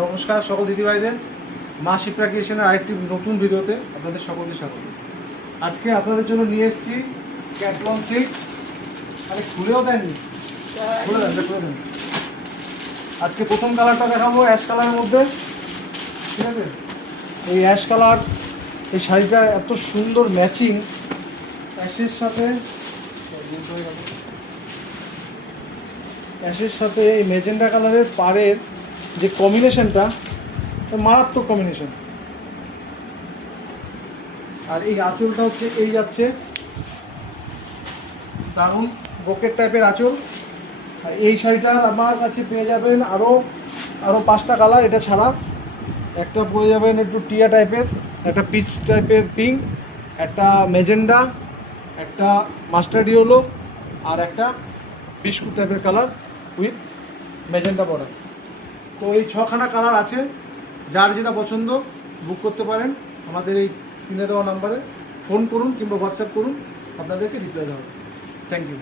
নমস্কার সকল দিদিভাইদের, মা শিপ্রা ক্রিয়েশনের আরেকটি নতুন ভিডিওতে আপনাদের সকলকে স্বাগত। আজকে আপনাদের জন্য নিয়ে এসেছি ক্যাটলন সিল্ক। আরে খুলেও দেননি, খুলে দেন। আজকে প্রথম কালারটা দেখাবো অ্যাশ কালারের মধ্যে, ঠিক আছে? এই অ্যাশ কালার, এই শাড়িটা এত সুন্দর ম্যাচিং অ্যাশের সাথে এই মেজেন্ডা কালারের পাড়ের যে কম্বিনেশনটা, মারাত্মক কম্বিনেশন। আর এই আঁচলটা হচ্ছে এই যাচ্ছে দারুণ ব্রোকেট টাইপের আঁচল। আর এই শাড়িটার আমার কাছে পেয়ে যাবেন আরও 5টা কালার। এটা ছাড়া একটা পেয়ে যাবেন একটু টিয়া টাইপের, একটা পিচ টাইপের পিঙ্ক, একটা মেজেন্ডা, একটা মাস্টার্ড ইয়েলো, আর একটা বিস্কুট টাইপের কালার উইথ মেজেন্ডা বর্ডার। তো এই 6খানা কালার আছে। যার যেটা পছন্দ বুক করতে পারেন। আমাদের এই স্ক্রিনে দেওয়া নাম্বারে ফোন করুন কিংবা হোয়াটসঅ্যাপ করুন, আপনাদেরকে রিপ্লাই দেওয়া হবে। Thank you.